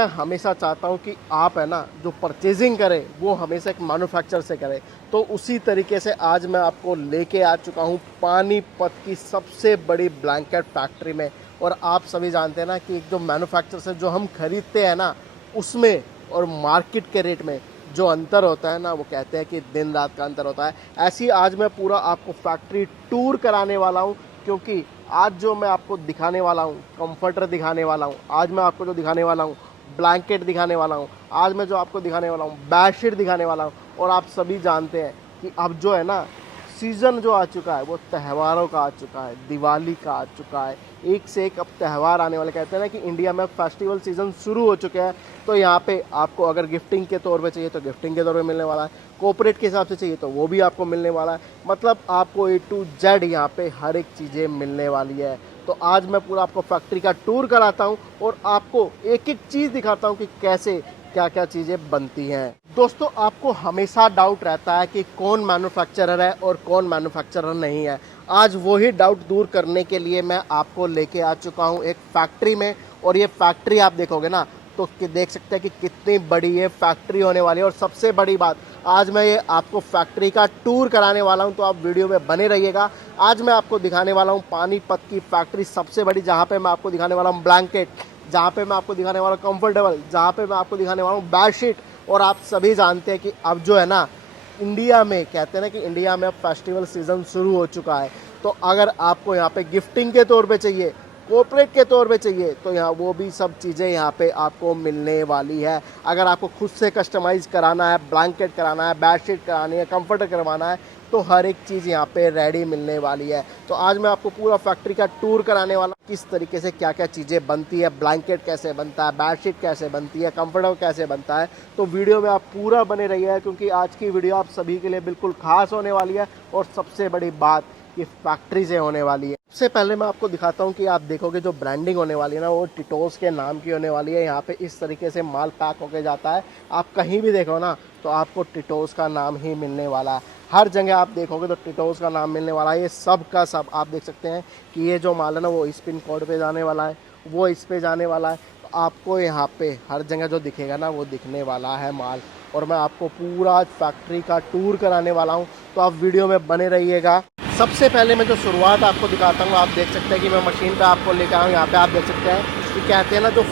मैं हमेशा चाहता हूँ कि आप है ना जो परचेजिंग करें वो हमेशा एक मैन्युफैक्चर से करें। तो उसी तरीके से आज मैं आपको लेके आ चुका हूँ पानीपत की सबसे बड़ी ब्लैंकेट फैक्ट्री में। और आप सभी जानते हैं ना कि एक जो मैन्युफैक्चर से जो हम खरीदते हैं ना उसमें और मार्केट के रेट में जो अंतर होता है ना, वो कहते हैं कि दिन रात का अंतर होता है। ऐसी आज मैं पूरा आपको फैक्ट्री टूर कराने वाला हूँ, क्योंकि आज जो मैं आपको दिखाने वाला हूँ कंफर्टर दिखाने वाला हूँ, आज मैं आपको जो दिखाने वाला हूँ ब्लैंकेट दिखाने वाला हूँ, आज मैं जो आपको दिखाने वाला हूँ बेडशीट दिखाने वाला हूँ। और आप सभी जानते हैं कि अब जो है ना सीज़न जो आ चुका है वो त्योहारों का आ चुका है, दिवाली का आ चुका है, एक से एक अब त्यौहार आने वाले। कहते हैं ना कि इंडिया में फेस्टिवल सीज़न शुरू हो चुके हैं। तो यहाँ पे आपको अगर गिफ्टिंग के तौर पे चाहिए तो गिफ्टिंग के तौर पे मिलने वाला है, कोऑपरेट के हिसाब से चाहिए तो वो भी आपको मिलने वाला है। मतलब आपको A to Z यहाँ पे हर एक चीज़ें मिलने वाली है। तो आज मैं पूरा आपको फैक्ट्री का टूर कराता हूँ और आपको एक एक चीज़ दिखाता हूँ कि कैसे क्या क्या चीज़ें बनती हैं। दोस्तों, आपको हमेशा डाउट रहता है कि कौन मैन्युफैक्चरर है और कौन मैन्युफैक्चरर नहीं है। आज वही डाउट दूर करने के लिए मैं आपको लेके आ चुका हूँ एक फैक्ट्री में। और ये फैक्ट्री आप देखोगे ना तो देख सकते हैं कि कितनी बड़ी ये फैक्ट्री होने वाली है। और सबसे बड़ी बात, आज मैं ये आपको फैक्ट्री का टूर कराने वाला हूँ, तो आप वीडियो में बने रहिएगा। आज मैं आपको दिखाने वाला हूँ पानीपत की फैक्ट्री सबसे बड़ी, जहाँ पे मैं आपको दिखाने वाला हूँ ब्लैंकेट, जहाँ पे मैं आपको दिखाने वाला हूँ कंफर्टेबल, जहाँ पे मैं आपको दिखाने वाला हूँ बेडशीट। और आप सभी जानते हैं कि अब जो है ना इंडिया में, कहते हैं ना कि इंडिया में अब फेस्टिवल सीज़न शुरू हो चुका है। तो अगर आपको यहाँ पे गिफ्टिंग के तौर पे चाहिए, कोऑपरेट के तौर पे चाहिए, तो यहाँ वो भी सब चीज़ें यहाँ पे आपको मिलने वाली है। अगर आपको खुद से कस्टमाइज़ कराना है, ब्लैंकेट कराना है, बेडशीट करानी है, कंफर्टर करवाना है, तो हर एक चीज़ यहाँ पे रेडी मिलने वाली है। तो आज मैं आपको पूरा फैक्ट्री का टूर कराने वाला, किस तरीके से क्या क्या चीज़ें बनती है, ब्लैंकेट कैसे बनता है, बेडशीट कैसे बनती है, कंफर्टर कैसे बनता है। तो वीडियो में आप पूरा बने रहिए, क्योंकि आज की वीडियो आप सभी के लिए बिल्कुल खास होने वाली है। और सबसे बड़ी बात, ये फैक्ट्री से होने वाली है। सबसे पहले मैं आपको दिखाता हूँ कि आप देखोगे जो ब्रांडिंग होने वाली है ना, वो टिटोस के नाम की होने वाली है। यहाँ पे इस तरीके से माल पैक होके जाता है। आप कहीं भी देखो ना तो आपको टिटोस का नाम ही मिलने वाला है। हर जगह आप देखोगे तो टिटोस का नाम मिलने वाला है। ये सब का सब आप देख सकते हैं कि ये जो माल है ना वो इस पिन कोड पे जाने वाला है, वो इस पे जाने वाला है। तो आपको यहाँ पे हर जगह जो दिखेगा ना वो दिखने वाला है माल। और मैं आपको पूरा फैक्ट्री का टूर कराने वाला हूँ, तो आप वीडियो में बने रहिएगा। सबसे पहले मैं जो शुरुआत आपको दिखाता हूँ, आप देख सकते हैं कि मैं मशीन पे आपको लेकर आऊँ। यहाँ पे आप देख सकते हैं कि कहते हैं ना जो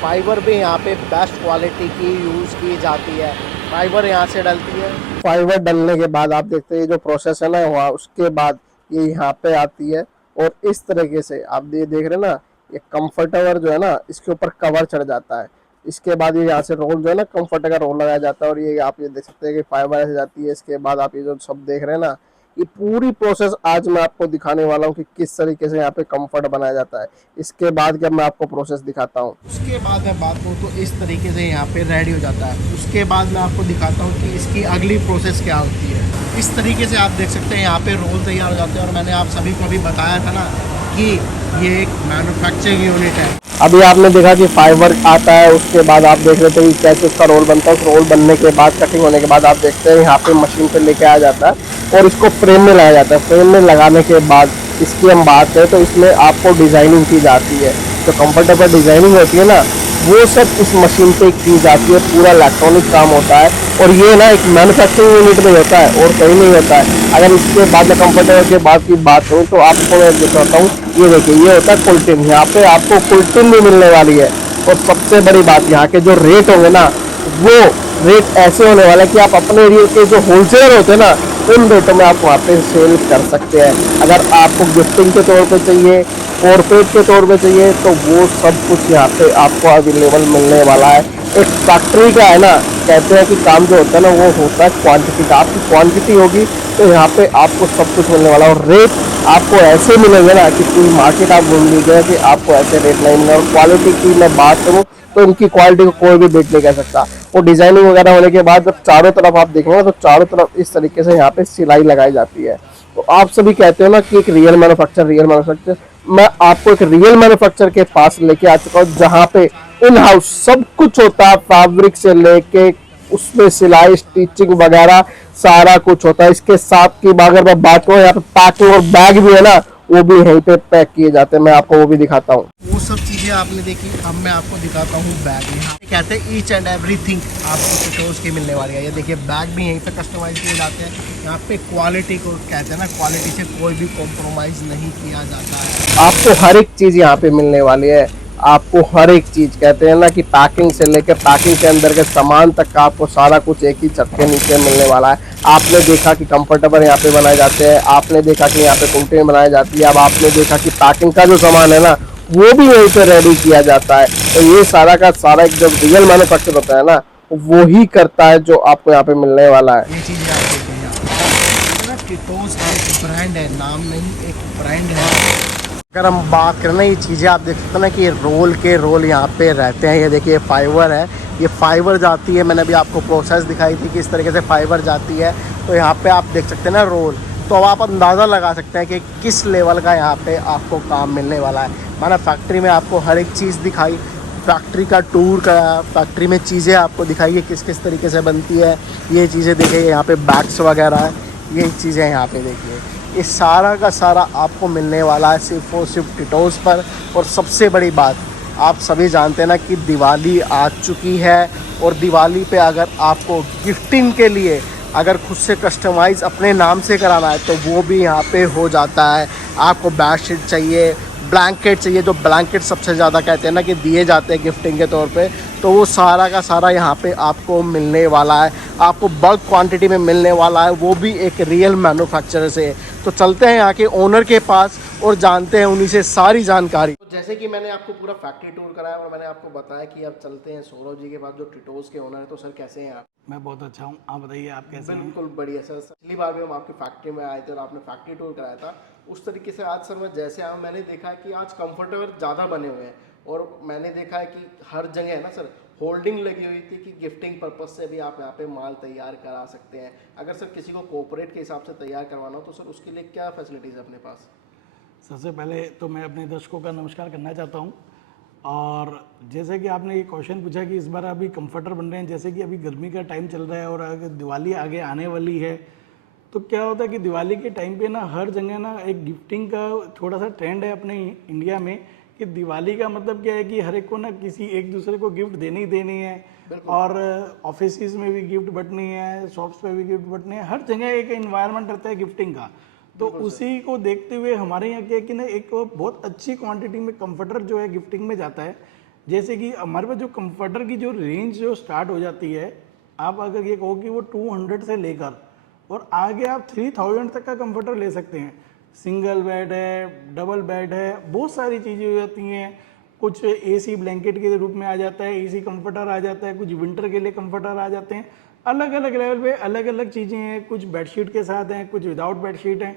फाइबर भी यहाँ पे बेस्ट क्वालिटी की यूज़ की जाती है। फाइबर यहाँ से डलती है, फाइबर डलने के बाद आप देखते हैं जो प्रोसेस है ना हुआ, उसके बाद ये यहाँ पे आती है। और इस तरीके से आप ये देख रहे हैं ना, ये कंफर्टर जो है ना इसके ऊपर कवर चढ़ जाता है। इसके बाद ये यहाँ से रोल जो है ना कंफर्टर का रोल लगाया जाता है। और ये आप ये देख सकते हैं कि फाइबर ऐसे जाती है। इसके बाद आप ये जो सब देख रहे हैं ना, ये पूरी प्रोसेस आज मैं आपको दिखाने वाला हूँ कि किस तरीके से यहाँ पे कंफर्ट बनाया जाता है। इसके बाद क्या मैं आपको प्रोसेस दिखाता हूँ। उसके बाद मैं बात करूँ तो इस तरीके से यहाँ पे रेडी हो जाता है। उसके बाद मैं आपको दिखाता हूँ कि इसकी अगली प्रोसेस क्या होती है। इस तरीके से आप देख सकते हैं यहाँ पे रोल तैयार हो जाते हैं। और मैंने आप सभी को अभी बताया था ना कि ये एक मैन्युफैक्चरिंग यूनिट है। अभी आपने देखा कि फाइबर आता है, उसके बाद आप देख रहे थे कि कैसे उसका रोल बनता है। उस रोल बनने के बाद, कटिंग होने के बाद आप देखते हैं यहाँ पे मशीन पे लेके आया जाता है और इसको फ्रेम में लगाया जाता है। फ्रेम में लगाने के बाद इसकी हम बात करें तो इसमें आपको डिज़ाइनिंग की जाती है। जो कंफर्टर पर डिज़ाइनिंग होती है ना, वो सब इस मशीन पे की जाती है। पूरा इलेक्ट्रॉनिक काम होता है। और ये ना एक मैन्युफैक्चरिंग यूनिट में होता है और कहीं नहीं होता है। अगर इसके बाद में कंफर्टर के बाद की बात करूँ तो आपको मैं दिखाता हूँ। ये देखिए, ये होता है कुल्टिन। यहाँ पे आपको कुल्टिन भी मिलने वाली है। और सबसे बड़ी बात, यहाँ के जो रेट होंगे ना, वो रेट ऐसे होने वाला है कि आप अपने एरिया के जो होलसेलर होते हैं ना, उन रेटों में आप वहाँ पे सेल कर सकते हैं। अगर आपको गिफ्टिंग के तौर पे चाहिए, कॉर्पोरेट के तौर पे चाहिए, तो वो सब कुछ यहाँ पे आपको अवेलेबल मिलने वाला है। एक फैक्ट्री का है ना, कहते हैं कि काम जो होता है ना वो होता है क्वांटिटी का। आपकी क्वांटिटी होगी तो यहाँ पे आपको सब कुछ मिलने वाला है। और रेट आपको ऐसे मिलेंगे ना कि पूरी मार्केट आप घूम लीजिएगा कि आपको ऐसे रेट नहीं मिलेगा। और क्वालिटी की मैं बात करूँ तो इनकी क्वालिटी को कोई भी बेट नहीं कह सकता। और डिजाइनिंग वगैरह होने के बाद जब चारों तरफ आप देखेंगे तो चारों तरफ इस तरीके से यहाँ पे सिलाई लगाई जाती है। तो आप सभी कहते हो ना कि एक रियल मैन्युफैक्चर, मैं आपको एक रियल मैन्युफैक्चर के पास लेके आ चुका हूँ, जहाँ पे इन हाउस सब कुछ होता है। फैब्रिक से लेके उसमें सिलाई, स्टिचिंग वगैरह सारा कुछ होता है। इसके साथ की अगर मैं बात करूँ, यहाँ पे पैकिंग और बैग भी है ना, वो भी यहीं पे पैक किए जाते हैं। मैं आपको वो भी दिखाता हूँ। वो सब चीज़ें आपने देखी, अब मैं आपको दिखाता हूँ बैग। यहाँ पे कहते हैं ईच एंड एवरीथिंग आपको टिटोज की मिलने वाली है। ये देखिए बैग भी यहीं पे कस्टमाइज किए जाते हैं। यहाँ पे क्वालिटी को कहते हैं ना, क्वालिटी से कोई भी कॉम्प्रोमाइज़ नहीं किया जाता है। आपको हर एक चीज़ यहाँ पे मिलने वाली है। आपको हर एक चीज़ कहते हैं ना कि पैकिंग से लेकर पैकिंग के अंदर के सामान तक का आपको सारा कुछ एक ही छत के नीचे मिलने वाला है। आपने देखा कि कंफर्टेबल यहाँ पे बनाए जाते हैं, आपने देखा कि यहाँ पे कुंटे बनाई जाती है, अब आपने देखा कि पैकिंग का जो सामान है ना वो भी यहीं पे रेडी किया जाता है। तो ये सारा का सारा एक जो रियल मैन्युफैक्चर होता है ना वो ही करता है जो आपको यहाँ पे मिलने वाला है। ये चीज़ें आप देखिए यहाँ टिटोज एक ब्रांड है, नाम नहीं, एक ब्रांड है। अगर हम बात करें ना, ये चीज़ें आप देख सकते हैं ना कि रोल के रोल यहाँ पे रहते हैं। ये देखिए फाइबर है, ये फाइबर जाती है। मैंने अभी आपको प्रोसेस दिखाई थी कि इस तरीके से फाइबर जाती है। तो यहाँ पे आप देख सकते हैं ना रोल, तो अब आप अंदाज़ा लगा सकते हैं कि किस लेवल का यहाँ पे आपको काम मिलने वाला है। मैंने फैक्ट्री में आपको हर एक चीज़ दिखाई, फैक्ट्री का टूर कराया, फैक्ट्री में चीज़ें आपको दिखाई कि किस किस तरीके से बनती है। ये चीज़ें देखिए, यहाँ पे बैग्स वगैरह है, ये चीज़ें यहाँ पे देखिए। ये सारा का सारा आपको मिलने वाला है सिर्फ और सिर्फ टिटोज पर। और सबसे बड़ी बात, आप सभी जानते हैं ना कि दिवाली आ चुकी है, और दिवाली पे अगर आपको गिफ्टिंग के लिए अगर खुद से कस्टमाइज़ अपने नाम से कराना है तो वो भी यहाँ पे हो जाता है। आपको बेडशीट चाहिए, ब्लैंकेट चाहिए, जो ब्लैंकेट सबसे ज़्यादा कहते हैं ना कि दिए जाते हैं गिफ्टिंग के तौर पे, तो वो सारा का सारा यहाँ पे आपको मिलने वाला है। आपको बल्क क्वांटिटी में मिलने वाला है, वो भी एक रियल मैन्युफैक्चरर से। तो चलते हैं यहाँ के ओनर के पास और जानते हैं उन्हीं से सारी जानकारी। तो जैसे कि मैंने आपको पूरा फैक्ट्री टूर कराया और मैंने आपको बताया कि अब चलते हैं सौरभ जी के पास जो टिटोज के ओनर है। तो सर कैसे हैं आप? मैं बहुत अच्छा हूँ, आप बताइए आप कैसे हैं? बिल्कुल बढ़िया सर। पिछली बार भी हम आपकी फैक्ट्री में आए थे और आपने फैक्ट्री टूर कराया था, उस तरीके से आज सर मैं जैसे आया मैंने देखा है कि आज कंफर्टेबल ज़्यादा बने हुए हैं। और मैंने देखा है कि हर जगह है ना सर होल्डिंग लगी हुई थी कि गिफ्टिंग पर्पज से भी आप यहाँ पे माल तैयार करा सकते हैं। अगर सर किसी को कोऑपरेट के हिसाब से तैयार करवाना हो तो सर उसके लिए क्या फैसिलिटीज़ है अपने पास? सबसे पहले तो मैं अपने दर्शकों का नमस्कार करना चाहता हूँ। और जैसे कि आपने ये क्वेश्चन पूछा कि इस बार अभी कंफर्टर बन रहे हैं, जैसे कि अभी गर्मी का टाइम चल रहा है और अगर दिवाली आगे आने वाली है, तो क्या होता है कि दिवाली के टाइम पे ना हर जगह ना एक गिफ्टिंग का थोड़ा सा ट्रेंड है अपने इंडिया में, कि दिवाली का मतलब क्या है कि हर एक को ना किसी एक दूसरे को गिफ्ट देनी ही देनी है। और ऑफिस में भी गिफ्ट बटनी है, शॉप्स पे भी गिफ्ट बटनी है, हर जगह एक इन्वायरमेंट रहता है गिफ्टिंग का। तो उसी को देखते हुए हमारे यहाँ क्या है कि ना एक बहुत अच्छी क्वांटिटी में कंफर्टर जो है गिफ्टिंग में जाता है। जैसे कि हमारे पास जो कंफर्टर की जो रेंज जो स्टार्ट हो जाती है, आप अगर ये कहो कि वो 200 से लेकर और आगे आप 3000 तक का कंफर्टर ले सकते हैं। सिंगल बेड है, डबल बेड है, बहुत सारी चीज़ें हो जाती हैं। कुछ एसी ब्लैंकेट के रूप में आ जाता है, एसी कंफर्टर आ जाता है, कुछ विंटर के लिए कंफर्टर आ जाते हैं। अलग अलग लेवल पे अलग अलग चीज़ें हैं, कुछ बेडशीट के साथ हैं, कुछ विदाउट बेडशीट हैं,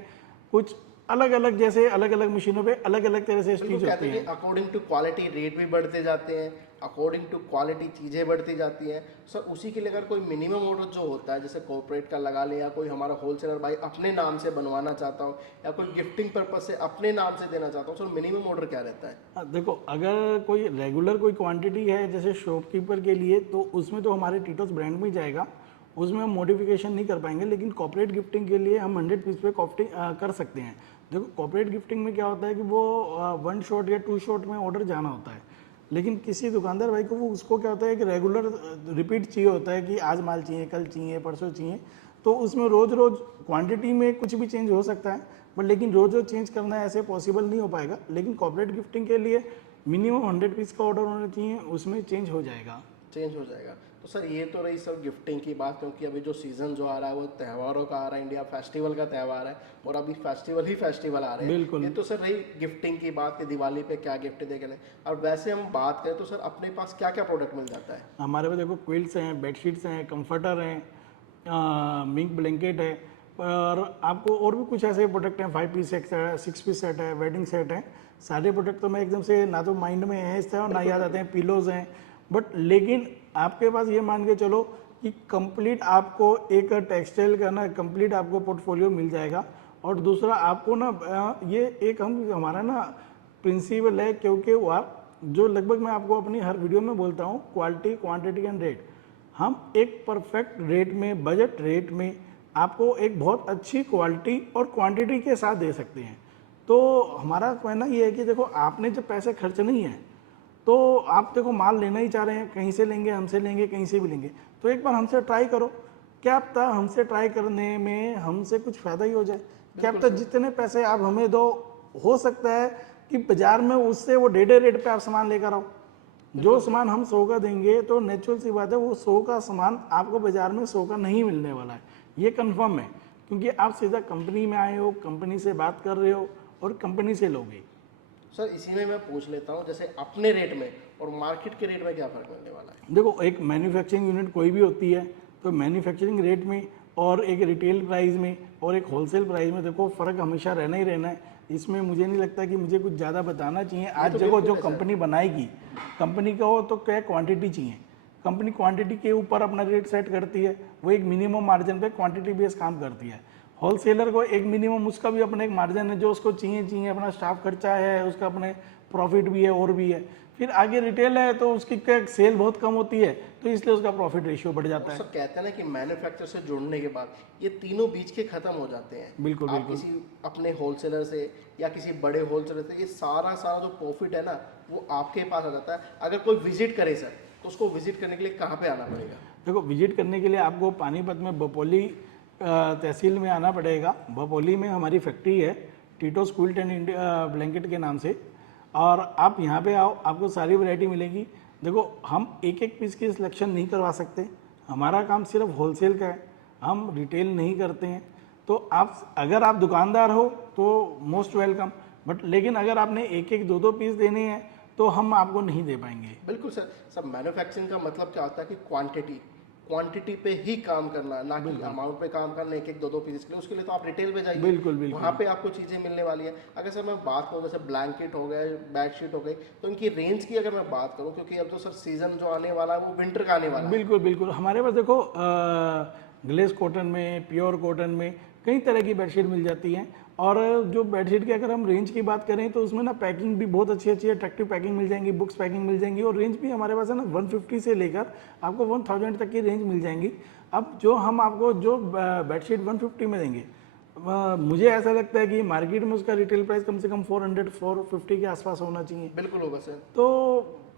कुछ अलग अलग जैसे अलग अलग मशीनों पे अलग अलग तरह से चीज़ होती है। अकॉर्डिंग टू क्वालिटी रेट भी बढ़ते जाते हैं, अकॉर्डिंग टू क्वालिटी चीज़ें बढ़ती जाती हैं। सर उसी के लिए अगर कोई मिनिमम ऑर्डर जो होता है, जैसे कॉर्पोरेट का लगा ले, या कोई हमारा होलसेलर भाई अपने नाम से बनवाना चाहता हो, या कोई गिफ्टिंग पर्पज से अपने नाम से देना चाहता हूँ, सर मिनिमम ऑर्डर क्या रहता है? देखो, अगर कोई रेगुलर कोई क्वांटिटी है जैसे शॉपकीपर के लिए, तो उसमें तो हमारे टीटोस ब्रांड में ही जाएगा, उसमें हम मॉडिफिकेशन नहीं कर पाएंगे। लेकिन कॉर्पोरेट गिफ्टिंग के लिए हम 100 पीस पे कॉफ्टिंग कर सकते हैं। देखो, कॉर्पोरेट गिफ्टिंग में क्या होता है कि वो 1 शॉट या 2 शॉट में ऑर्डर जाना होता है। लेकिन किसी दुकानदार भाई को वो उसको क्या होता है कि रेगुलर रिपीट चाहिए होता है कि आज माल चाहिए, कल चाहिए, परसों चाहिए। तो उसमें रोज़ रोज़ क्वांटिटी में कुछ भी चेंज हो सकता है, बट लेकिन रोज़ रोज़ चेंज करना ऐसे पॉसिबल नहीं हो पाएगा। लेकिन कॉर्पोरेट गिफ्टिंग के लिए मिनिमम 100 पीस का ऑर्डर होना चाहिए, उसमें चेंज हो जाएगा। चेंज हो जाएगा। तो सर ये तो रही सर गिफ्टिंग की बात, क्योंकि अभी जो सीज़न जो आ रहा है वो त्योहारों का आ रहा है, इंडिया फेस्टिवल का त्यौहार है, और अभी फेस्टिवल ही फेस्टिवल आ रहे हैं। बिल्कुल। ये तो सर रही गिफ्टिंग की बात कि दिवाली पे क्या गिफ्ट देंगे। और वैसे हम बात करें तो सर अपने पास क्या क्या प्रोडक्ट मिल जाता है? हमारे पास देखो क्विल्ट्स हैं, बेडशीट्स हैं, कंफर्टर हैं, मिंक ब्लैंकेट है, और आपको और भी कुछ ऐसे प्रोडक्ट हैं। 5 पीस सेट है, 6 पीस सेट है, वेडिंग सेट है। सारे प्रोडक्ट तो मैं एकदम से ना तो माइंड में है इससे और ना याद आते हैं। पिलोज हैं, बट लेकिन आपके पास ये मान के चलो कि कंप्लीट आपको एक टेक्सटाइल का ना कंप्लीट आपको पोर्टफोलियो मिल जाएगा। और दूसरा आपको ना ये एक हमारा ना प्रिंसिपल है, क्योंकि वो आप जो लगभग मैं आपको अपनी हर वीडियो में बोलता हूँ, क्वालिटी, क्वांटिटी एंड रेट। हम एक परफेक्ट रेट में, बजट रेट में आपको एक बहुत अच्छी क्वालिटी और क्वांटिटी के साथ दे सकते हैं। तो हमारा कहना ये है कि देखो आपने जब पैसे खर्च नहीं है तो आप देखो माल लेना ही चाह रहे हैं, कहीं से लेंगे, हमसे लेंगे, कहीं से भी लेंगे, तो एक बार हमसे ट्राई करो। क्या पता हमसे ट्राई करने में हमसे कुछ फ़ायदा ही हो जाए। क्या पता जितने पैसे आप हमें दो, हो सकता है कि बाजार में उससे वो 1.5 रेट पे आप सामान लेकर आओ। जो सामान हम 100 का देंगे तो नेचुरल सी बात है वो 100 का सामान आपको बाजार में 100 का नहीं मिलने वाला है, ये कंफर्म है, क्योंकि आप सीधा कंपनी में आए हो, कंपनी से बात कर रहे हो और कंपनी से लोगे। सर इसी में मैं पूछ लेता हूँ, जैसे अपने रेट में और मार्केट के रेट में क्या फ़र्क मिलने वाला है? देखो एक मैन्युफैक्चरिंग यूनिट कोई भी होती है तो मैन्युफैक्चरिंग रेट में और एक रिटेल प्राइस में और एक होलसेल प्राइस में देखो फ़र्क हमेशा रहना ही रहना है। इसमें मुझे नहीं लगता कि मुझे कुछ ज़्यादा बताना चाहिए। आज देखो जो कंपनी बनाएगी, कंपनी का हो तो क्या क्वांटिटी चाहिए, कंपनी क्वांटिटी के ऊपर अपना रेट सेट करती है, वो एक मिनिमम मार्जिन पे क्वांटिटी बेस काम करती है। होलसेलर को एक मिनिमम उसका भी अपना एक मार्जिन है जो उसको चाहिए, अपना स्टाफ खर्चा है, उसका अपने प्रॉफिट भी है और भी है। फिर आगे रिटेल है तो उसकी क्या सेल बहुत कम होती है तो इसलिए उसका प्रॉफिट रेशियो बढ़ जाता है। सब कहते हैं ना कि मैन्युफैक्चर से जुड़ने के बाद ये तीनों बीच के खत्म हो जाते हैं। बिल्कुल आप बिल्कुल किसी अपने होलसेलर से या किसी बड़े होलसेलर से ये सारा सारा जो प्रॉफिट है ना वो आपके पास आ जाता है। अगर कोई विजिट करे सर तो उसको विजिट करने के लिए कहाँ पे आना पड़ेगा? देखो विजिट करने के लिए आपको पानीपत में बपोली तहसील में आना पड़ेगा। बपोली में हमारी फैक्ट्री है टीटो स्कूल टेंट ब्लैंकेट के नाम से, और आप यहाँ पे आओ, आपको सारी वैरायटी मिलेगी। देखो हम एक एक पीस की सिलेक्शन नहीं करवा सकते, हमारा काम सिर्फ होलसेल का है, हम रिटेल नहीं करते हैं। तो आप अगर आप दुकानदार हो तो मोस्ट वेलकम, बट लेकिन अगर आपने एक एक दो दो पीस देने हैं तो हम आपको नहीं दे पाएंगे। बिल्कुल सर। सब मैन्युफैक्चरिंग का मतलब क्या होता है कि क्वांटिटी पे ही काम करना, ना कि अमाउंट पे काम करना एक एक दो दो पीस के लिए। उसके लिए तो आप रिटेल पे जाइए, बिल्कुल बिल्कुल वहाँ पे आपको चीज़ें मिलने वाली है। अगर सर मैं बात करूँ जैसे ब्लैंकेट हो गए, बेडशीट हो गई, तो इनकी रेंज की अगर मैं बात करूँ, क्योंकि अब तो सर सीजन जो आने वाला है वो विंटर का आने वाला है। बिल्कुल बिल्कुल हमारे पास देखो ग्लेस कॉटन में, प्योर कॉटन में कई तरह की बेडशीट मिल जाती हैं। और जो बेडशीट की अगर हम रेंज की बात करें तो उसमें ना पैकिंग भी बहुत अच्छी अच्छी अट्रैक्टिव पैकिंग मिल जाएंगी, बुक्स पैकिंग मिल जाएंगी, और रेंज भी हमारे पास है ना 150 से लेकर आपको 1000 तक की रेंज मिल जाएंगी। अब जो हम आपको जो बेडशीट 150 में देंगे, मुझे ऐसा लगता है कि मार्केट में उसका रिटेल प्राइस कम से कम 400-450 के आसपास होना चाहिए। बिल्कुल होगा सर। तो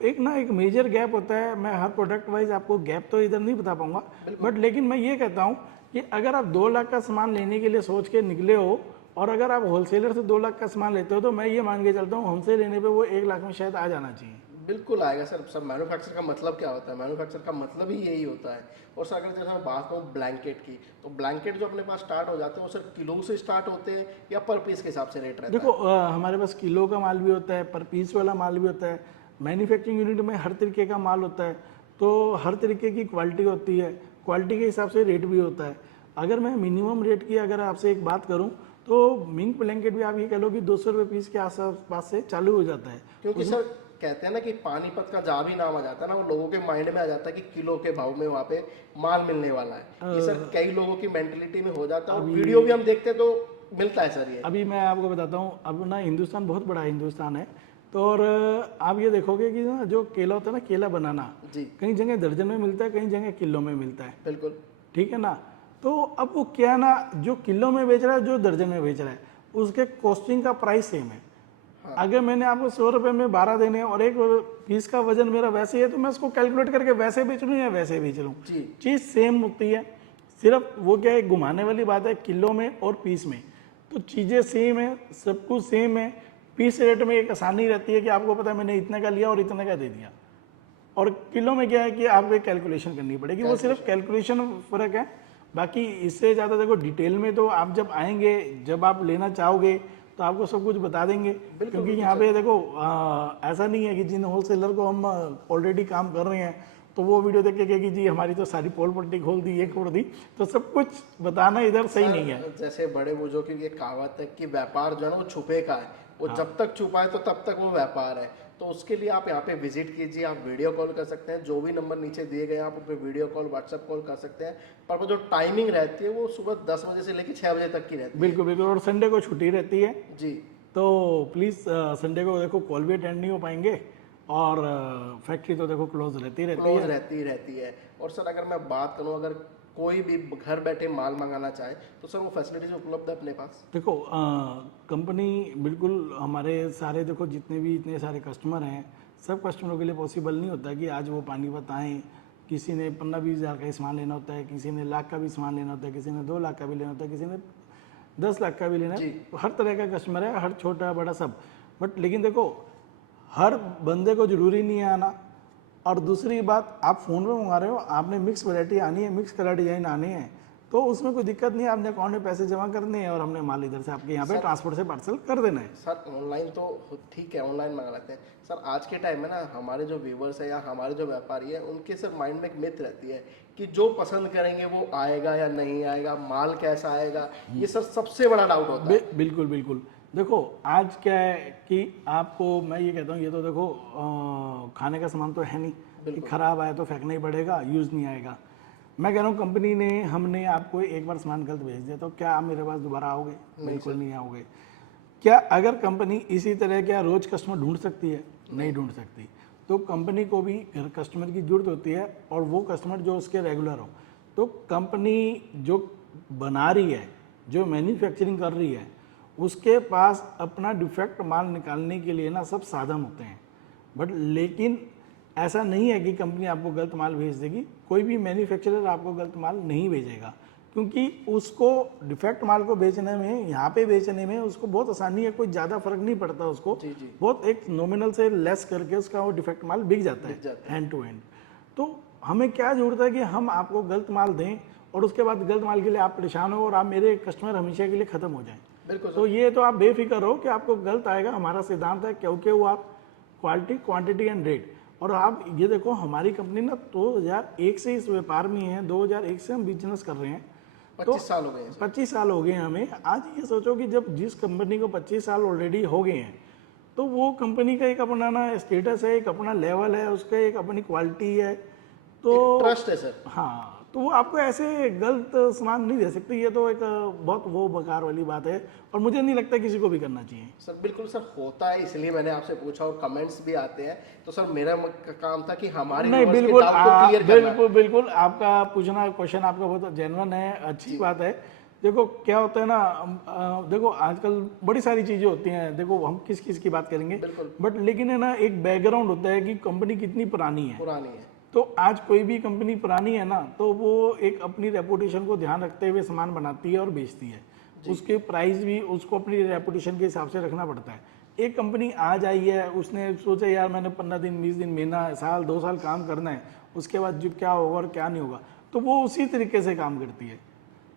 एक ना एक मेजर गैप होता है। मैं हर प्रोडक्ट वाइज आपको गैप तो इधर नहीं बता पाऊंगा, बट लेकिन मैं ये कहता हूँ कि अगर आप 2 लाख का सामान लेने के लिए सोच के निकले हो और अगर आप होलसेलर से 2 लाख का सामान लेते हो तो मैं ये मान के चलता हूँ हमसे लेने पे वो 1 लाख में शायद आ जाना चाहिए। बिल्कुल आएगा सर। सब मैन्युफैक्चर का मतलब क्या होता है? मैन्युफैक्चर का मतलब ही यही होता है। और सर अगर जैसे मैं बात करूँ ब्लैंकेट की, तो ब्लैंकेट जो अपने पास स्टार्ट हो जाते हैं वो सर किलो से स्टार्ट होते हैं या पर पीस के हिसाब से रेट रहता देखो हमारे पास किलो का माल भी होता है, पर पीस वाला माल भी होता है। मैन्युफैक्चरिंग यूनिट में हर तरीके का माल होता है, तो हर तरीके की क्वालिटी होती है, क्वालिटी के हिसाब से रेट भी होता है। अगर मैं मिनिमम रेट की अगर आपसे एक बात करूं तो मिंक ब्लैंकेट भी आप ये कह लो कि 200 रुपये पीस के आसपास से चालू हो जाता है। क्योंकि सर कहते हैं ना कि पानीपत का जहाँ भी नाम आ जाता है ना वो लोगों के माइंड में आ जाता है कि किलो के भाव में वहाँ पे माल मिलने वाला है। ये सर कई लोगों की मेंटेलिटी में हो जाता है, और वीडियो भी हम देखते हैं तो मिलता है सर ये। अभी मैं आपको बताता हूँ, अब ना हिंदुस्तान बहुत बड़ा हिंदुस्तान है, तो और आप ये देखोगे कि ना जो केला होता है ना, केला बनाना जी कई जगह दर्जन में मिलता है, कई जगह किलो में मिलता है। बिल्कुल। ठीक है ना। तो अब वो क्या है ना, जो किलो में बेच रहा है, जो दर्जन में बेच रहा है, उसके कॉस्टिंग का प्राइस सेम है। अगर मैंने आपको 100 रुपये में 12 देने और एक पीस का वजन मेरा वैसे ही है तो मैं उसको कैलकुलेट करके वैसे बेच लूँ या वैसे बेच लूँ, चीज़ सेम होती है। सिर्फ वो क्या है, घुमाने वाली बात है किलो में और पीस में, तो चीज़ें सेम है, सब कुछ सेम है। पीस रेट में एक आसानी रहती है कि आपको पता है मैंने इतने का लिया और इतने का दे दिया, और किलो में क्या है कि आपको एक कैलकुलेशन करनी पड़ेगी, वो सिर्फ कैलकुलेशन फ़र्क है। बाकी इससे ज़्यादा देखो डिटेल में तो आप जब आएंगे, जब आप लेना चाहोगे तो आपको सब कुछ बता देंगे, क्योंकि यहाँ पे देखो ऐसा नहीं है कि जिन होलसेलर को हम ऑलरेडी काम कर रहे हैं तो वो वीडियो देख के कहेगी जी हमारी तो सारी पोल पट्टी खोल दी, ये खोल दी, तो सब कुछ बताना इधर सही नहीं है। जैसे बड़े बुजुर्ग की ये कहावत है कि व्यापार जो है ना वो छुपे का है, वो जब तक छुपा है तो तब तक वो व्यापार है। तो उसके लिए आप यहाँ पे विजिट कीजिए, आप वीडियो कॉल कर सकते हैं, जो भी नंबर नीचे दिए गए आप उन पर वीडियो कॉल, व्हाट्सएप कॉल कर सकते हैं। पर वो जो टाइमिंग रहती है वो सुबह 10 बजे से लेकर 6 बजे तक की रहती है। बिल्कुल बिल्कुल, और संडे को छुट्टी रहती है जी। तो प्लीज़ संडे को देखो कॉल भी अटेंड नहीं हो पाएंगे, और फैक्ट्री तो देखो क्लोज रहती रहती है। और सर अगर मैं बात करूं, अगर कोई भी घर बैठे माल मंगाना चाहे तो सर वो फैसिलिटीज उपलब्ध है अपने पास? देखो कंपनी बिल्कुल हमारे सारे, देखो जितने भी इतने सारे कस्टमर हैं, सब कस्टमरों के लिए पॉसिबल नहीं होता कि आज वो पानीपत आएँ। किसी ने 15-20 हज़ार का ही सामान लेना होता है, किसी ने लाख का भी सामान लेना होता है, किसी ने 2 लाख का भी लेना होता है, किसी ने 10 लाख का भी लेना है। हर तरह का कस्टमर है, हर छोटा बड़ा सब। बट लेकिन देखो, हर बंदे को ज़रूरी नहीं है आना। और दूसरी बात, आप फ़ोन पे मंगा रहे हो, आपने मिक्स वैरायटी आनी है, मिक्स कलर डिज़ाइन आने हैं, तो उसमें कोई दिक्कत नहीं है। आपने अकाउंट में पैसे जमा करने हैं और हमने माल इधर से आपके यहाँ पे ट्रांसपोर्ट से पार्सल कर देना है। सर ऑनलाइन तो ठीक है, ऑनलाइन मंगा लेते हैं सर। आज के टाइम में ना हमारे जो व्यूवर्स है या हमारे जो व्यापारी है, उनके सर माइंड में एक मिथ रहती है कि जो पसंद करेंगे वो आएगा या नहीं आएगा, माल कैसा आएगा, ये सर सबसे बड़ा डाउट होता है। बिल्कुल बिल्कुल। देखो आज क्या है कि आपको मैं ये कहता हूँ, ये तो देखो खाने का सामान तो है नहीं कि खराब आया तो फेंकना ही पड़ेगा, यूज़ नहीं आएगा। मैं कह रहा हूँ कंपनी ने, हमने आपको एक बार सामान गलत भेज दिया तो क्या आप मेरे पास दोबारा आओगे? बिल्कुल नहीं आओगे। क्या अगर कंपनी इसी तरह क्या रोज कस्टमर ढूंढ सकती है? नहीं ढूंढ सकती। तो कंपनी को भी कस्टमर की जरूरत होती है, और वो कस्टमर जो उसके रेगुलर हो। तो कंपनी जो बना रही है, जो मैन्युफैक्चरिंग कर रही है, उसके पास अपना डिफेक्ट माल निकालने के लिए ना सब साधन होते हैं। बट लेकिन ऐसा नहीं है कि कंपनी आपको गलत माल भेज देगी। कोई भी मैन्युफैक्चरर आपको गलत माल नहीं भेजेगा, क्योंकि उसको डिफेक्ट माल को बेचने में, यहाँ पे बेचने में उसको बहुत आसानी है, कोई ज़्यादा फर्क नहीं पड़ता उसको। बहुत एक नॉमिनल से लेस करके उसका वो डिफेक्ट माल बिक जाता है हैंड टू हैंड। तो हमें क्या जरूरत है कि हम आपको गलत माल दें और उसके बाद गलत माल के लिए आप परेशान हो और आप मेरे कस्टमर हमेशा के लिए ख़त्म हो जाएं। बिल्कुल। तो ये तो आप बेफिक्र हो कि आपको गलत आएगा, हमारा सिद्धांत है, क्योंकि वो आप क्वालिटी, क्वांटिटी एंड रेट। और आप ये देखो, हमारी कंपनी ना 2001 से इस व्यापार में है, 2001 से हम बिजनेस कर रहे हैं। 25 साल हो गए हैं। 25 साल हो गए हैं हमें। आज ये सोचो कि जब जिस कंपनी को 25 साल ऑलरेडी हो गए हैं, तो वो कंपनी का एक अपना ना स्टेटस है, एक अपना लेवल है, उसका एक अपनी क्वालिटी है। तो ट्रस्ट है सर। हाँ, तो वो आपको ऐसे गलत सामान नहीं दे सकते। ये तो एक बहुत वो बेकार वाली बात है, और मुझे नहीं लगता किसी को भी करना चाहिए। सर बिल्कुल सर, होता है, इसलिए मैंने आपसे पूछा और कमेंट्स भी आते हैं। तो सर मेरा काम था कि हमारे नहीं, व्यूअर्स के बिल्कुल डाउट को क्लियर करना। बिल्कुल बिल्कुल, आपका पूछना क्वेश्चन आपका बहुत जेन्युइन है, अच्छी बात है। देखो क्या होता है ना, देखो आजकल बड़ी सारी चीज़ें होती हैं। देखो हम किस किस की बात करेंगे, बट लेकिन है ना, एक बैकग्राउंड होता है कि कंपनी कितनी पुरानी है। तो आज कोई भी कंपनी पुरानी है ना, तो वो एक अपनी रेपुटेशन को ध्यान रखते हुए सामान बनाती है और बेचती है। उसके प्राइस भी उसको अपनी रेपुटेशन के हिसाब से रखना पड़ता है। एक कंपनी आज आई है, उसने सोचा यार मैंने 15 दिन, 20 दिन, महीना, साल, 2 साल काम करना है, उसके बाद जो क्या होगा और क्या नहीं होगा, तो वो उसी तरीके से काम करती है।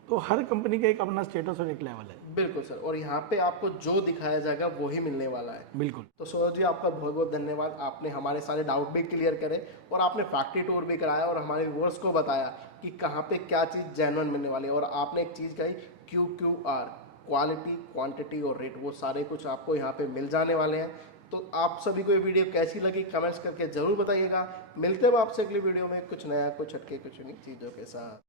तो हर कंपनी का एक अपना स्टेटस और एक लेवल है। बिल्कुल सर, और यहाँ पे आपको जो दिखाया जाएगा वो ही मिलने वाला है। बिल्कुल। तो सौरभ जी, आपका बहुत बहुत धन्यवाद। आपने हमारे सारे डाउट भी क्लियर करे और आपने फैक्ट्री टूर भी कराया और हमारे व्यूअर्स को बताया कि कहाँ पे क्या चीज़ जेन्युइन मिलने वाली है। और आपने एक चीज़ कही, QQR, क्वालिटी, क्वांटिटी और रेट, वो सारे कुछ आपको यहाँ पे मिल जाने वाले हैं। तो आप सभी को ये वीडियो कैसी लगी कमेंट्स करके ज़रूर बताइएगा। मिलते हैं आपसे अगली वीडियो में कुछ नया, कुछ हटके, कुछ नई चीज़ों के साथ।